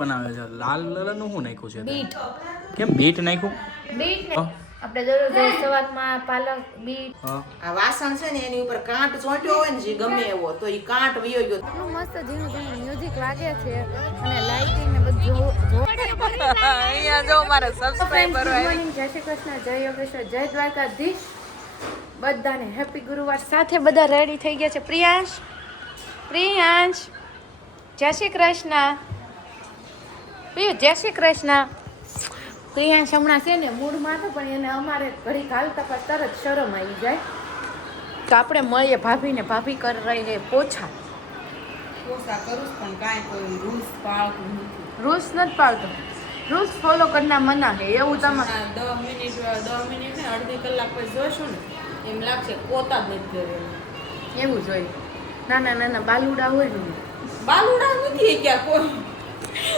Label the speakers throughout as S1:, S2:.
S1: બનાવે છે? લાલ લલણનું શું નાખ્યું છે
S2: બીટ.
S1: કેમ બીટ નાખ્યું?
S2: બીટ ને આપણે દરરોજ સવારમાં પાલક બીટ.
S3: આ વાસણ છે ને એની ઉપર કાંટ ચોંટ્યો હોય ને જે ગમે એવો તો એ કાંટ વિયો ગયો.
S2: એટલું મસ્ત ઝીણું ઝીણું મ્યુઝિક વાગે છે અને લાઇટિંગ ને બધું
S3: અહીંયા જો મારા સબસ્ક્રાઇબર
S2: હોય. જય શ્રી કૃષ્ણ જય યોગેશ્વર જય દ્વારકાધીશ. બધાને હેપી ગુરુવાર. સાથે બધા રેડી થઈ ગયા છે. પ્રિયાંશ પ્રિયાંશ જય શ્રી કૃષ્ણ. પ્રિય જય શ્રી કૃષ્ણ. પ્રિયાંશ હમણાં છે ને મૂડમાં હતો પણ એને અમારે ઘડી હાલતા પર તરત શરમ આવી જાય. તો આપણે મળીએ ભાભીને ભાભી કરી રહી છે પોછા.
S3: પોસા કરું પણ કાંઈ કોઈ રૂલ્સ પાળતું નથી.
S2: રૂલ્સ નથી પાડતો રૂલ્સ ફોલો કરના મના છે એવું તમે
S3: દસ મિનિટ દસ મિનિટ ને અડધી કલાક પછી જોઈશું ને એમ લાગશે પોતા જ નથી
S2: એવું જોઈએ નાના નાના બાલુડા હોય ને.
S3: બાલુડા નથી ક્યાં કોઈ.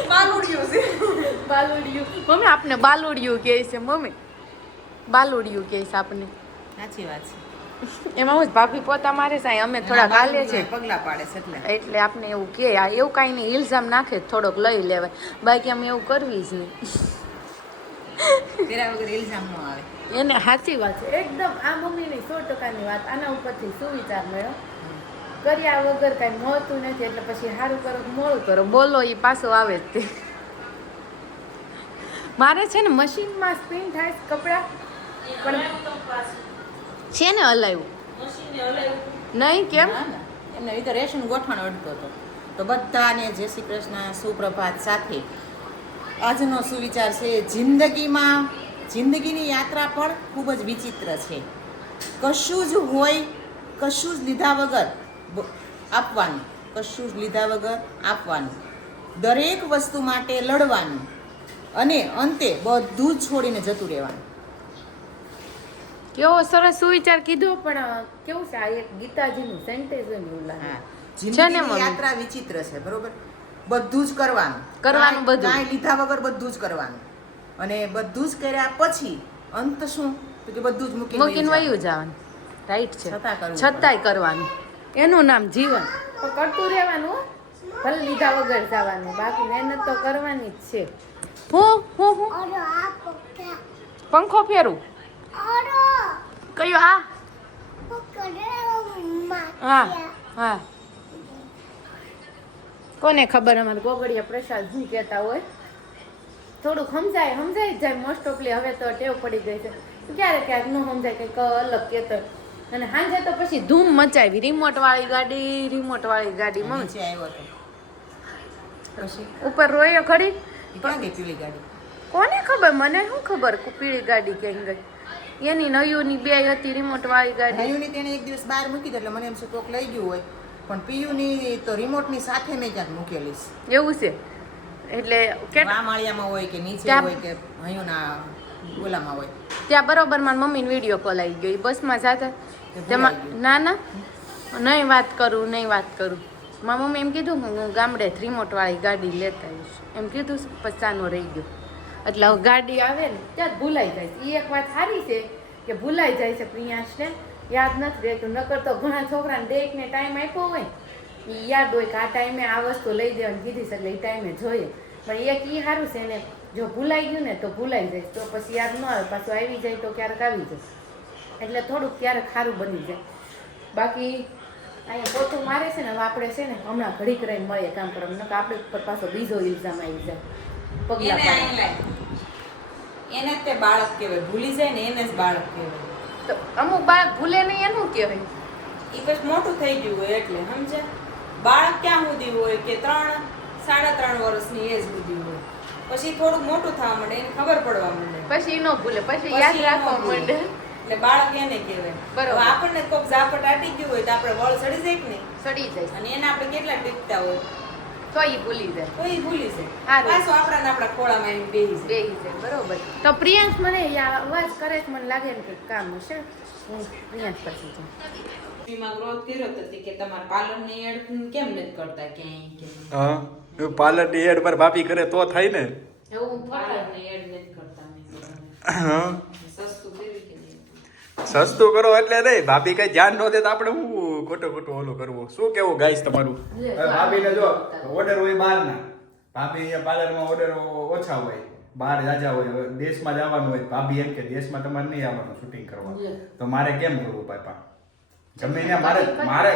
S3: બાલુડિયું છે.
S2: બાલુડિયું. મમ્મી આપને બાલુડિયું કહે છે મમ્મી. બાલુડિયું કહે છે આપને.
S3: સાચી વાત છે.
S2: એમાં હું ભાભી પોતા મારે છે અમે થોડા ગાલે છે.
S3: પગલા પાડે છે એટલે.
S2: એટલે આપને એવું કે આ એવું કાંઈ નહીં ઇલ્ઝામ નાખે થોડોક લઈ લેવાય. બાકી અમે એવું કરવી જ નહીં.
S3: તેરા વગર ઇલ્ઝામ ન આવે.
S2: એને સાચી વાત છે. એકદમ આ મમ્મીની સો ટકાની વાત આના ઉપરથી સુવિચાર મળ્યો. કર્યા વગર કાંઈ મળતું નથી એટલે પછી સારું કરો મોડું કરો. બોલો એ પાછો આવે જ તે. મારે છે ને મશીનમાં સ્પિન થાય કપડાં પણ છે ને હલાવ્યું? નહીં કેમ?
S3: એમને એ રીતે રેશન ગોઠણ અડતો હતો. તો બધાને જય શ્રી કૃષ્ણ સુપ્રભાત સાથે. આજનો સુવિચાર છે જિંદગીમાં જિંદગીની યાત્રા પણ ખૂબ જ વિચિત્ર છે. કશું જ હોય કશું જ લીધા વગર આપવાનું. કશું જ લીધા વગર આપવાનું. દરેક વસ્તુ માટે લડવાનું. અને અંતે બધું જ છોડીને જતું રહેવાનું.
S2: કેવો સરસ સુવિચાર કીધો પણ કેવું છે આ એક ગીતાજીનું સેન્ટેન્સ એવું લાગે.
S3: હા.
S2: છે ને
S3: જિંદગીની? યાત્રા વિચિત્ર છે બરોબર? બધું જ કરવાનું.
S2: કરવાનું બધું.
S3: કાંઈ લીધા વગર બધું જ કરવાનું. અને બધું જ કર્યા પછી અંત શું? તો કે બધું જ મૂકીને
S2: મૂકીને
S3: વયું
S2: જવાનું. રાઈટ છે.
S3: છતાં
S2: છતાંય કરવાનું. એનું નામ જીવન. કરતું રહેવાનું. ભલે લીધા વગર જવાનું બાકી મહેનત તો કરવાની જ છે. હું હું હું. પંખો ફેરું. કયો આ હા હા. કોને ખબર અમારે ગોગડિયા પ્રસાદ શું કહેતા હોય? થોડુંક સમજાય સમજાય જ જાય. મોસ્ટ ઓફલી હવે તો ટેવ પડી ગઈ છે. ક્યારેક ક્યારેક ન સમજાય કંઈક અલગ કહેતો. અને સાંજે તો પછી ધૂમ મચાવી. રિમોટ વાળી ગાડી રિમોટ વાળી ગાડી મમ્મી
S3: આવ્યો પછી?
S2: ઉપર રોયો
S3: ક્યાં પીળી ગાડી?
S2: કોને ખબર? મને શું ખબર? પીળી ગાડી ક્યાં ગઈ? એની નયુની બે હતી રિમોટ વાળી ગાડી.
S3: નયુની તેને એક દિવસ બહાર મૂકી દે એટલે મને એમ છે કોક લઈ ગયું હોય. પણ પીયુની તો રિમોટની સાથે મેં ક્યાંક મૂકેલી છે.
S2: એવું છે? એટલે
S3: માળિયામાં હોય કે નીચે હોય કે હયુના ઓલામાં હોય.
S2: ત્યાં બરોબર મારી મમ્મીને વીડિયો કોલ આવી ગયો. એ બસમાં જાતા. તેમાં ના ના. નહીં વાત કરું, નહીં વાત કરું. મારા મમ્મી એમ કીધું હું ગામડે રિમોટ વાળી ગાડી લેતા આવીશ. એમ કીધું પચાનો રહી ગયો. એટલે હવે ગાડી આવે ને, ત્યાં ભૂલાઈ જાય છે. એ એક વાત સારી છે કે ભૂલાઈ જાય છે પ્રિયાંશને. યાદ નથી રહેતું. નકર તો ઘણા છોકરાને ડેટને ટાઈમ આપ્યો હોય. એ યાદ હોય કે આ ટાઈમે આ વસ્તુ લઈ દેવાની કીધી છે એટલે એ ટાઈમે જોઈએ. પણ એક એ સારું છે ને, જો ભૂલાઈ ગયું ને તો ભૂલાઈ જાય. તો પછી યાદ ન આવે. પાછું આવી જાય તો ક્યારેક આવી જાય. એટલે થોડુંક ક્યારેક સારું બની જાય. બાકી અહીંયા પોતું મારે છે ને આપણે છે ને હમણાં ઘડીક રહીને મળીએ કામ કરવા. નકર આપણે ઉપર પાછો બીજો ઇલ્ઝામ આવી જાય. પગલા
S3: એને તે બાળક કહેવાય. ભૂલી જાય ને એને જ બાળક કહેવાય.
S2: તો અમુક બાળક ભૂલે નહીં એનું કહેવાય.
S3: એ પછી મોટું થઈ ગયું હોય એટલે સમજે બાળક ક્યાં સુધી હોય કે ત્રણ સાડા ત્રણ વર્ષની એજ સુધી હોય? પછી થોડુંક મોટું થવા માંડે એને ખબર પડવા માંડે.
S2: પછી ન ભૂલે પછી યાદ રાખવા. માંડે.
S3: એટલે બાળક એને કહેવાય.
S2: બરાબર.
S3: આપણને કોક ઝાપટ આટી ગયું હોય તો આપણે વળ સડી જાય કે નહીં?
S2: સડી જાય.
S3: અને એને આપણે કેટલા ટીકતા હોય?
S2: તો એ ભૂલી જાય.
S3: તો એ ભૂલી. જાય. પાછું આપણાને આપણા ખોળામાં એમ બેહી જાય.
S2: બેહી જાય બરોબર. તો પ્રિયાંશ મને અવાજ કરે છે મને લાગે ને કે કામ હશે. હું પ્રિયાંશ પછી જાઉં.
S3: માં ગ્રોથ કર્યો તો કે તમારા પાર્લરની એડ કેમ નથી કરતા ક્યાંય કે
S1: હા પાર્લરની એડ પર ભાભી કરે તો થાય ને.
S2: એવું હું થોડા
S3: એડ નથી કરતા
S1: હા
S3: સસ્તું કર્યું કે નહીં
S1: સસ્તું કરો એટલે નહીં. ભાભી કઈ ધ્યાન ન દે તો આપણે હું ખોટો ખોટો ઓલું કરવું? શું કેવું ગાઈસ તમારું?
S2: ભાભી
S1: ને ભાભીને જો ઓર્ડર હોય બહાર ના ભાભી અહીંયા પાર્લરમાં ઓર્ડર ઓછા હોય. બહાર જાજા હોય હવે દેશમાં જવાનું હોય ભાભી એમ કે દેશમાં તમારે નહીં આવવાનું શૂટિંગ કરવા. તો મારે કેમ કરવું પાપા? જમીને મારે મારે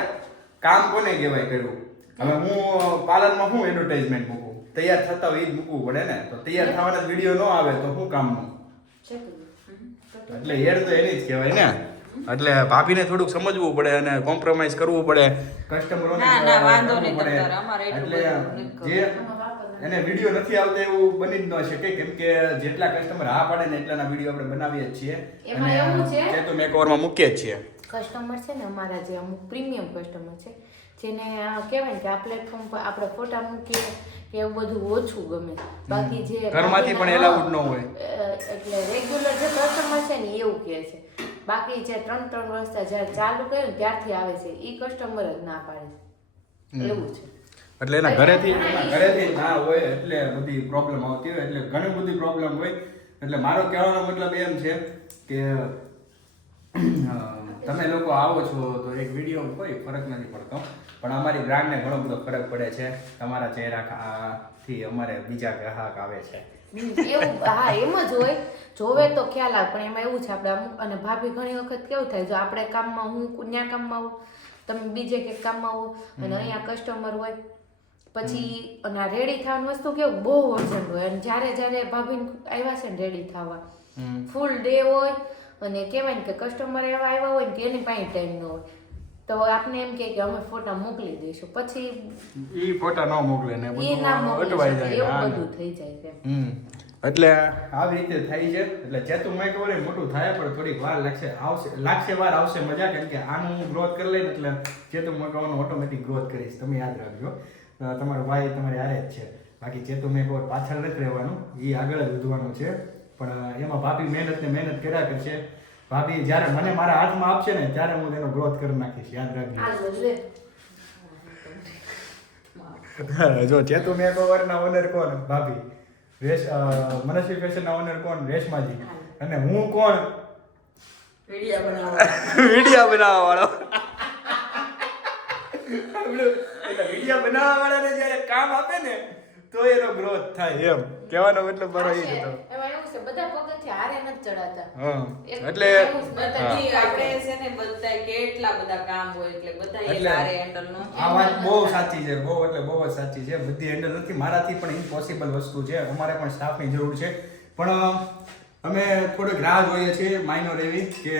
S1: કામ કોને કહેવાય કર્યું? હવે હું પાર્લરમાં હું એડવર્ટાઇઝમેન્ટ મૂકું? તૈયાર થતા હોય એ જ મૂકવું પડે ને? તો તૈયાર થવાના વીડિયો ન આવે તો શું કામનું? એટલે હેડ તો એની જ કહેવાય ને. એટલે ભાભીને થોડુંક સમજવું પડે અને કોમ્પ્રોમાઇઝ કરવું પડે. કસ્ટમરોને
S3: એટલું
S1: જે એને વીડિયો નથી આવતો એવું બની જ ન શકે કેમ કે જેટલા કસ્ટમર હા પાડે ને એટલાના વીડિયો આપણે બનાવીએ જ છીએ.
S2: એમાં એવું છે?
S1: જે તો મેકઓવરમાં મૂકીએ જ છીએ.
S2: કસ્ટમર છે ને અમારા જે અમુક પ્રીમિયમ કસ્ટમર છે જેને કહેવાય ને કે આ પ્લેટફોર્મ પર આપણે ફોટા મૂકીએ કે એવું બધું ઓછું ગમે. બાકી જે
S1: ઘરમાંથી પણ એલાઉડ ન હોય.
S2: એટલે રેગ્યુલર જે કસ્ટમર છે ને એવું કહે છે. બાકી જે ત્રણ ત્રણ વર્ષ જ્યારે ચાલુ કર્યું ત્યારથી આવે છે એ કસ્ટમર જ ના પાડે છે. એવું છે.
S1: એટલે એના ઘરેથી ઘરેથી ના હોય એટલે બધી પ્રોબ્લેમ આવતી હોય. એટલે ઘણી બધી પ્રોબ્લેમ હોય. એટલે મારો કહેવાનો મતલબ એમ છે કે તમે લોકો આવો છો તો એક વીડિયો કોઈ ફરક નથી પડતો. પણ અમારી બ્રાન્ડને ઘણો બધો ફરક પડે છે. તમારા ચહેરા થી અમારે બીજા ગ્રાહક આવે છે.
S2: એવું હા એમ જ હોય. જોવે તો ખ્યાલ આવે પણ એમાં એવું છે આપણે અમુક અને ભાભી ઘણી વખત કેવું થાય જો આપણે કામમાં હું ત્યાં કામમાં આવું તમે બીજે કંઈક કામમાં આવો અને અહીંયા કસ્ટમર હોય પછી અને આ રેડી થવાની વસ્તુ કેવું બહુ અર્જન્ટ હોય. અને જ્યારે જ્યારે ભાભી આવ્યા છે ને રેડી થવા ફૂલ ડે હોય અને કહેવાય ને કે કસ્ટમર એવા આવ્યા હોય ને કે એની પાસે ટાઈમ ન હોય. તો આપને એમ કે અમે ફોટા મોકલી દઈશું. પછી
S1: એ ફોટા ન મોકલે ને
S2: એ ના
S1: બધું
S2: મોકલી
S1: અટવાઈ જાય
S2: એવું બધું થઈ જાય છે.
S1: એટલે આવી રીતે થાય છે. એટલે જેતું માઇક ખબર મોટું થાય પણ થોડીક વાર લાગશે આવશે લાગશે વાર આવશે મજા કેમ કે આનું હું ગ્રોથ કરી લઈને એટલે જેતું મેં ઓટોમેટિક ગ્રોથ કરીશ. તમે યાદ રાખજો. તમારો ભાઈ તમારી હારે જ છે. બાકી જેતું મેં પાછળ નથી રહેવાનું એ આગળ જ વધવાનું છે. પણ એમાં ભાભી મહેનત ને મહેનત કર્યા કરશે. ભાભી જ્યારે મને મારા હાથમાં આપશે ને ત્યારે હું તેનો ગ્રોથ કરી નાખીશ. યાદ રાખજો. જો ચેતુ મેકઓવરના ઓનર કોણ? ભાભી. રેશ મનસ્વી ફેશન ના ઓનર કોણ? રેશમાજી. અને હું કોણ?
S3: વિડિયા
S1: બનાવવા વાળો વિડિયા બનાવવા વાળાને જ્યારે કામ આપે ને તો એનો ગ્રોથ થાય. એમ. કહેવાનો મતલબ મારો એ જ હતો.
S2: એમાં એવું છે બધા પગથિયા હારે નથી ચડાતા.
S1: હા. એટલે
S2: એવું જ બધા
S3: બધી આપણે છે ને બધાય કેટલા બધા કામ હોય એટલે બધા એક હારે હેન્ડલ નો.
S1: આ વાત બહુ સાચી છે બહુ એટલે બહુ જ સાચી છે. બધી હેન્ડલ નથી. મારાથી પણ ઇમ્પોસિબલ વસ્તુ છે. અમારે પણ સ્ટાફની જરૂર છે. પણ અમે થોડીક રાહ જોઈએ છીએ માઇનોર એવી કે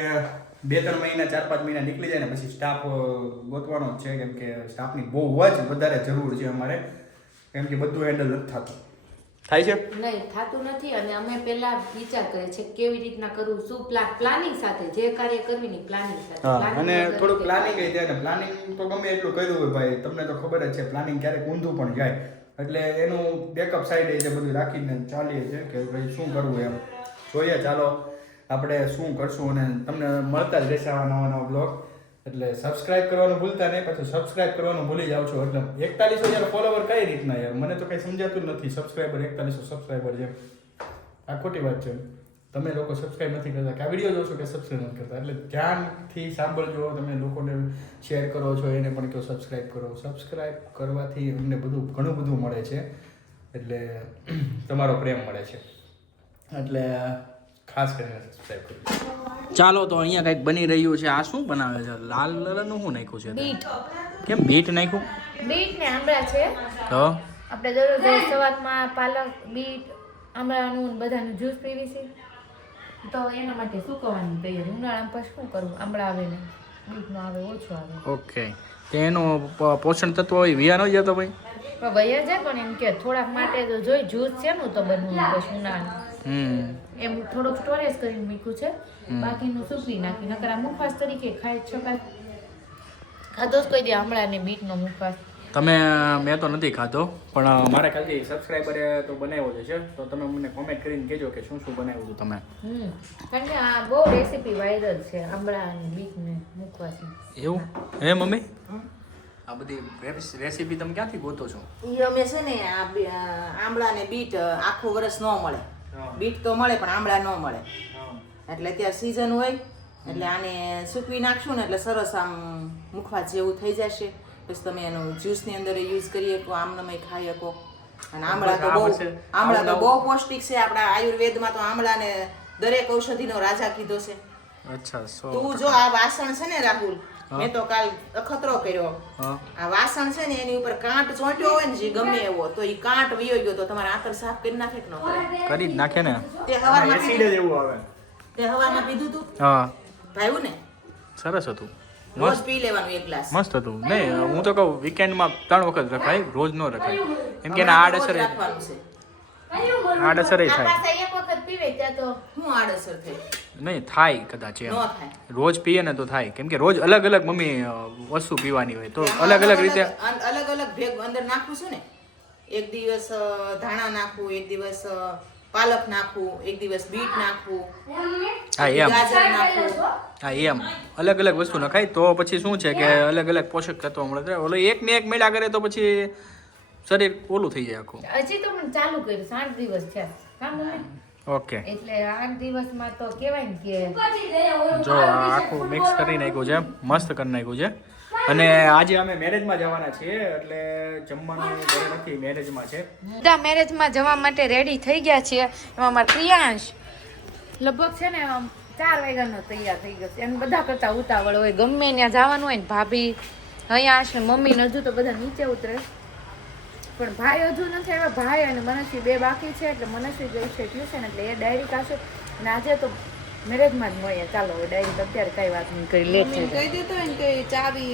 S1: બે ત્રણ મહિના ચાર પાંચ મહિના નીકળી જાય ને પછી સ્ટાફ ગોતવાનો જ છે. કેમ કે સ્ટાફની બહુ જ વધારે જરૂર છે અમારે. કેમ કે બધું હેન્ડલ નથી થતું. થાય છે?
S2: નહીં થતું નથી અને અમે પહેલા વિચાર કરીએ છે કેવી રીતના કરવું શું પ્લાનિંગ સાથે જે કાર્ય કરવી ની પ્લાનિંગ સાથે.
S1: અને
S2: થોડું
S1: થોડુંક પ્લાનિંગ એ ને પ્લાનિંગ તો ગમે એટલું કર્યું હોય ભાઈ તમને તો ખબર જ છે પ્લાનિંગ ક્યારેક ઊંધું પણ જાય. એટલે એનું બેકઅપ સાઈડ એ છે બધું રાખીને ચાલીએ છે કે ભાઈ શું કરવું એમ. જોઈએ ચાલો આપણે શું કરશું અને તમને મળતા જ રહેશે આવા નવા નવા બ્લોગ એટલે સબસ્ક્રાઇબ કરવાનું ભૂલતા નહીં, પછી સબસ્ક્રાઇબ કરવાનું ભૂલી જાવ છો. એટલે એકતાલીસો હજાર ફોલોવર કઈ રીતના યાર? મને તો કઈ સમજાતું નથી. સબસ્ક્રાઇબર એકતાલીસો સબસ્ક્રાઇબર છે આ ખોટી વાત છે. તમે લોકો સબસ્ક્રાઇબ નથી કરતા. કે આ વીડિયો જોશો કે સબસ્ક્રાઇબ નથી કરતા? એટલે ધ્યાનથી સાંભળજો. તમે લોકોને શેર કરો છો, એને પણ કહો સબસ્ક્રાઇબ કરો. સબસ્ક્રાઇબ કરવાથી અમને બધું, ઘણું બધું મળે છે. એટલે તમારો પ્રેમ મળે છે. એટલે ખાસ કરીને સબસ્ક્રાઇબ કરી ચાલો તો અહીંયા કંઈક બની રહ્યું છે. આ શું બનાવે છે? લાલ કલરનું શું નાખ્યું છે
S2: બીટ.
S1: કેમ બીટ નાખ્યું?
S2: બીટ ને આમળા છે.
S1: તો?
S2: આપણે દરરોજ સવારમાં પાલક બીટ આમળાનું બધાનું જ્યુસ પીવી છે. તો એના માટે સુકવવાની તૈયારી? ઉનાળામાં પછી શું કરવું? આમળા આવે ને બીટનો આવે ઓછો આવે.
S1: ઓકે. તો એનો પોષણ તત્વ હોય વિયા ન જતો ભાઈ?
S2: પણ વૈયા જાય પણ એમ કે થોડાક માટે તો જોઈ જ્યુસ છે ને તો બનવું પછી ઉનાળા
S1: હમ.
S2: એમ થોડોક સ્ટોરેજ કરીને મૂક્યું છે. બાકીનું સૂકવી નાખી. નકર આ મુખવાસ તરીકે ખાઈ જ શકાય ખાધો જ કોઈ દે હમણાં ને બીટનો મુખવાસ.
S1: તમે મેં તો નથી ખાધો પણ મારે ખાલી સબસ્ક્રાઈબરે તો બનાવ્યો જ છે તો તમે મને કોમેન્ટ કરીને કહેજો કે શું શું બનાવ્યું હતું તમે.
S2: હમ. કારણ કે આ બહુ રેસીપી વાયરલ છે આમળા અને બીટ ને મુખવાસની.
S1: એવું? હે મમ્મી? આ બધી રેસીપી તમે ક્યાંથી ગોતો છો?
S3: એ અમે છે ને આ આમળા ને બીટ આખું વર્ષ ન મળે. બીટ તો મળે પણ આમળા ન મળે. એટલે અત્યારે સિઝન હોય એટલે આને સૂકવી નાખશું ને એટલે સરસ આમ મુખવાસ જેવું થઈ જશે. પછી તમે એનો જ્યુસની અંદર યુઝ કરી શકો આમ તમે ખાઈ શકો. અને આમળા તો બહુ આમળા તો બહુ પૌષ્ટિક છે. આપણા આયુર્વેદમાં તો આમળાને દરેક ઔષધિનો રાજા કીધો છે.
S1: અચ્છા
S3: તું જો આ વાસણ છે ને રાહુલ મેં તો કાલ અખતરો કર્યો. આ વાસણ છે ને એની ઉપર કાંટ ચોંટ્યો હોય ને જે ગમે એવો તો એ કાંટ વયો ગયો તો તમારે આંતર સાફ કરી નાખે કે ન કરે?
S1: કરી જ નાખે ને.
S3: તે હવારમાં
S1: એસિડ જ એવું આવે.
S3: તે હવારમાં પીધું તું?
S1: હા.
S3: ભાવ્યું ને?
S1: સરસ હતું.
S3: રોજ પી લેવાનું એક ગ્લાસ.
S1: મસ્ત હતું. નહીં હું તો કહું વીકેન્ડમાં ત્રણ વખત રખાય રોજ ન રખાય. એમ કે આડ અસર
S3: રાખવાનું છે.
S1: આડઅસર
S2: આ
S1: થાય
S2: એક વખત પીવે ત્યાં તો
S3: શું આડઅસર થઈ
S1: નહીં થાય કદાચ એમ. રોજ પીએ ને તો થાય. કેમ કે રોજ અલગ અલગ મમ્મી વસ્તુ પીવાની હોય તો અલગ અલગ રીતે
S3: અલગ અલગ ભેગ અંદર નાખું છું ને. એક દિવસ ધાણા નાખવું એક દિવસ પાલક નાખવું એક દિવસ બીટ નાખવું
S1: હા એમ હા એમ. અલગ અલગ વસ્તુ નખાય. તો પછી શું છે કે અલગ અલગ પોષક તત્વો મળે. છે. ઓલો એક ને એક મેળા કરે તો પછી શરીર ઓલું થઈ જાય આખું.
S2: હજી તો મને ચાલુ કર્યું સાત દિવસ થયા કામ
S1: ઓકે.
S2: એટલે આઠ દિવસમાં તો કહેવાય ને કે
S1: જો આખું મિક્સ કરી નાખ્યું છે મસ્ત કરી નાખ્યું છે. અને આજે અમે મેરેજમાં જવાના છીએ એટલે જમવાનું ઘરે નથી મેરેજમાં છે.
S2: બધા મેરેજમાં જવા માટે રેડી થઈ ગયા છીએ. એમાં મારા પ્રિયાંશ લગભગ છે ને આમ ચાર વાગ્યાનો તૈયાર થઈ ગયો છે. એને બધા કરતા ઉતાવળ હોય ગમે ત્યાં જવાનું હોય ને ભાભી અહીંયા ને મમ્મી ને હજુ તો બધા નીચે ઉતરે. પણ ભાઈ હજુ નથી આવ્યા. ભાઈ અને મનસ્વી બે બાકી છે એટલે મનસ્વી ગઈ છે ટ્યુશન એટલે એ ડાયરી કાશે અને આજે તો મેરેજમાં જ મળીએ. ચાલો હવે ડાયરી અત્યારે કઈ વાત નહીં કરી. લે છે
S4: કહી દેતો ને કે ચાવી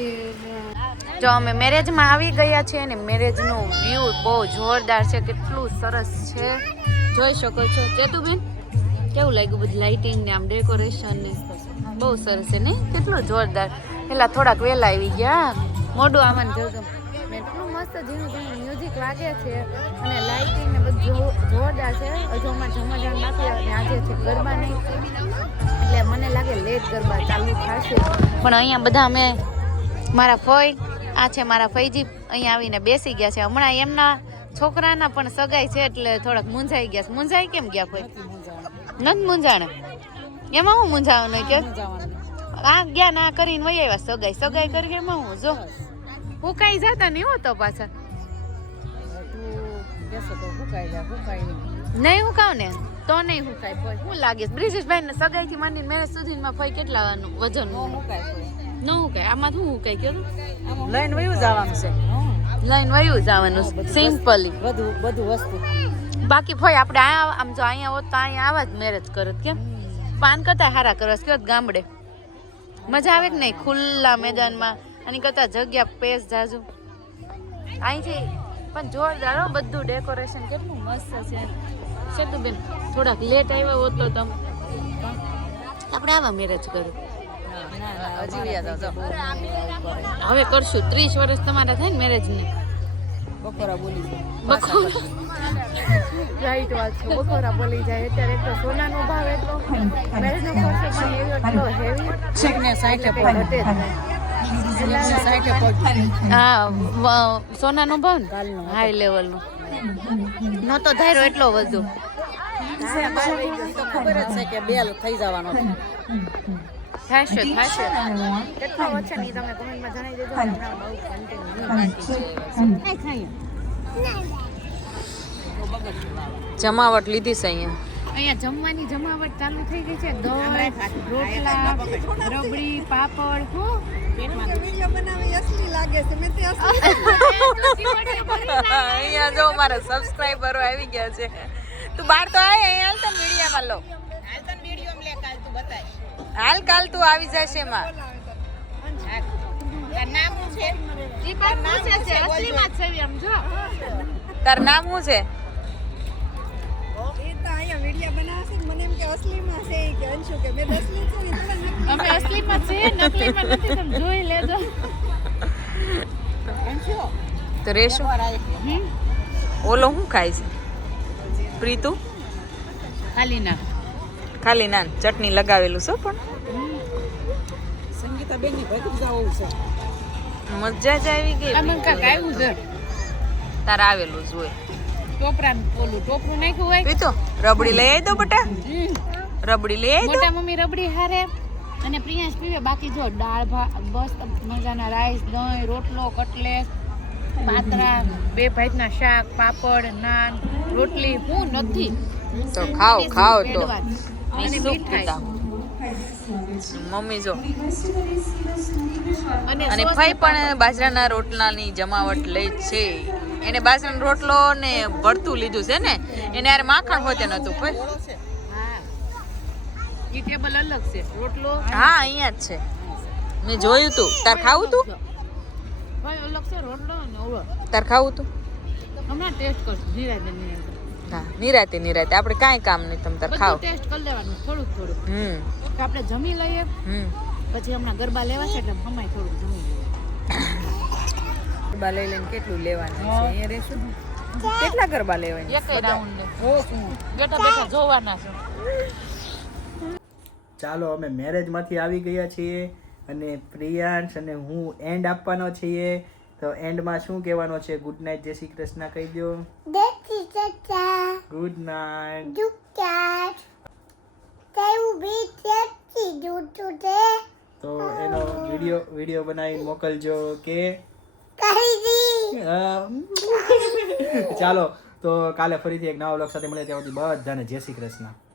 S2: જો અમે મેરેજમાં આવી ગયા છીએ અને મેરેજનું વ્યૂ બહુ જોરદાર છે. કેટલું સરસ છે. જોઈ શકો છો. ચેતુબેન કેવું લાગ્યું બધું લાઇટિંગ ને આમ ડેકોરેશન ને? બહુ સરસ છે નહીં કેટલું જોરદાર. પેલા થોડાક વહેલા આવી ગયા. મોઢું આમાં એટલું મસ્ત ઝીણું ઝીણું મ્યુઝિક લાગે છે અને લાઇટિંગ ને બધું જોરદાર છે. હજુ અમારે બાકી આજે છે ગરબા નહીં એટલે મને લાગે લેટ ગરબા ચાલુ થશે. પણ અહીંયા બધા અમે મારા ફઈ આ છે મારા ફઈજી અહીંયા આવીને બેસી ગયા છે. હમણાં એમના છોકરાના પણ સગાઈ છે એટલે થોડાક મૂંઝાઈ ગયા છે. મૂંઝાઈ કેમ ગયા ફઈ? નથી મૂંઝાણે? એમાં હું મૂંઝાવાનું કે? આ ગયા ના કરીને વહી આવ્યા સગાઈ. સગાઈ કરી એમાં હું? જો. હું કાંઈ જતા નહીં હો તો પાછા. નહીં. હું કાવ ને? તો નહીં હું કાઈ ફઈ હું લાગે બ્રિજેશભાઈ ને સગાઈ થી માંડીને મેરેજ સુધીમાં ફોઈ કેટલા વજન ન હું કાંઈ આમાં શું હું કાંઈ કરું
S3: લઈને વયું જવાનું છે.
S2: લાઈન વયું જવાનું સિમ્પલી.
S3: બધું બધું વસ્તુ.
S2: બાકી ફોઈ આપણે આ આમ જો અહીંયા હોત તો અહીંયા આવા જ મેરેજ કરત કેમ? પાન કરતા હારા કરવા કયો ગામડે. મજા આવે કે નહીં? ખુલ્લા મેદાનમાં આની કરતા જગ્યા પેસ જાજુ. અહીંથી પણ જોરદાર હો બધું ડેકોરેશન કેટલું મસ્ત છે. સેતુબેન થોડાક લેટ આવ્યા હોત તો તમે આપણે આવા મેરેજ કર્યું. હવે કરશું. ત્રીસ વર્ષ તમારા થાય ને મેરેજ ને?
S3: બપોરા બોલી
S2: બખોરા. રાઈટ વાત છે. બખોરા બોલી જાય. અત્યારે એક તો સોનાનો ભાવ એટલો. મેરેજનો ખર્ચો પણ એવો એટલો હેવી છે નહીં.
S3: સાઈઠે પગ
S2: હા સોનાનો ભાવ ને? હાઈ લેવલનો નહોતો ધાર્યો એટલો વધુ
S3: ખબર જ છે કે બેલ થઈ જવાનો
S2: થશે થશે. કેટલો વધશે ને તમે કમેન્ટમાં જણાવી દેજો.
S4: જમાવટ લીધી છે અહીંયા.
S2: અહીંયા જમવાની જમાવટ ચાલુ થઈ ગઈ છે. દહીં રોટલા રબડી પાપડ હો.
S4: અહીંયા જો મારા સબસ્ક્રાઇબરો આવી ગયા છે. તું બાર તો આય અહીંયા હાલ તને વિડીયામાં લો. હાલ કાલ તું આવી જશે એમાં.
S2: ઈ પણ પૂછે છે અસલીમાં જ છે એમ જો.
S4: તાર નામ શું છે?
S2: અમે અસલીમાં છે નકલીમાં નથી તમે જોઈ લેજો.
S4: તો રેશું ઓલો શું ખાય છે? પ્રીતુ?
S2: ખાલી ના
S4: ખાલી નાન ચટણી લગાવેલું છે પણ.
S3: સંગીતા બેન છે.
S4: મજા જ આવી ગઈ.
S2: આમાં કાંઈક આવ્યું છે.
S4: તાર આવેલું જ હોય.
S2: ટોપરા ઓલું ટોપરું નાખ્યું હોય?
S4: પ્રીતુ? રબડી લઈ આવી દો બટા? રબડી લઈ આવી
S2: મોટા મમ્મી રબડી હારે. અને પ્રિયાંશ પીવે. બાકી જો દાળ ભાત બસ મજાના રાઈસ દહીં રોટલો કટલેટ પાતરા બે ભાઈના શાક પાપડ નાન રોટલી હું નથી.
S4: તો ખાઓ ખાઓ તો.
S2: અને મીઠાઈ.
S4: મમ્મી જો.
S2: અને
S4: ફઈ પણ બાજરાના રોટલાની જમાવટ લે જ છે. એને બાજરાનો રોટલો ને ભરતું લીધું છે ને એને યાર માખણ હોતે નતું
S2: હા. ઈ ટેબલ અલગ છે. રોટલો
S4: હા અહીંયા જ છે. મેં જોયું તું. તાર ખાવું તું?
S2: ભાઈ અલગ છે રોટલો ને ઓળો.
S4: તાર ખાવું તું?
S2: હમણાં ટેસ્ટ નિરાતે નિરાતે.
S4: હા નિરાતે નિરાતે. આપણે કાંઈ કામ નહીં તમે તાર ખાવ
S2: ટેસ્ટ કરી લેવાનું થોડુંક થોડુંક.
S4: હમ.
S2: આપણે જમી લઈએ.
S4: હમ.
S2: પછી હમણાં ગરબા લેવા છે એટલે હમાય જમી લઈએ.
S4: ગરબા લઈ લઈને કેટલું લેવાનું છે? અહીંયા રહેશું કેટલા ગરબા લેવાના?
S2: એક રાઉન્ડ બેઠા બેઠા જોવાના છે.
S1: ચાલો અમે મેરેજમાંથી આવી ગયા છીએ અને પ્રિયાંશ અને હું એન્ડ આપવાનો છીએ. તો એન્ડમાં શું કહેવાનો છે? ગુડ નાઇટ જય શ્રી કૃષ્ણ કહી દો ગુડ નાઇટ તો એનો વીડિયો વીડિયો બનાવીને મોકલજો કે ચાલો, તો કાલે ફરીથી એક નવા વ્લોગ સાથે મળે ત્યાં સુધી બધાને જય શ્રી કૃષ્ણ.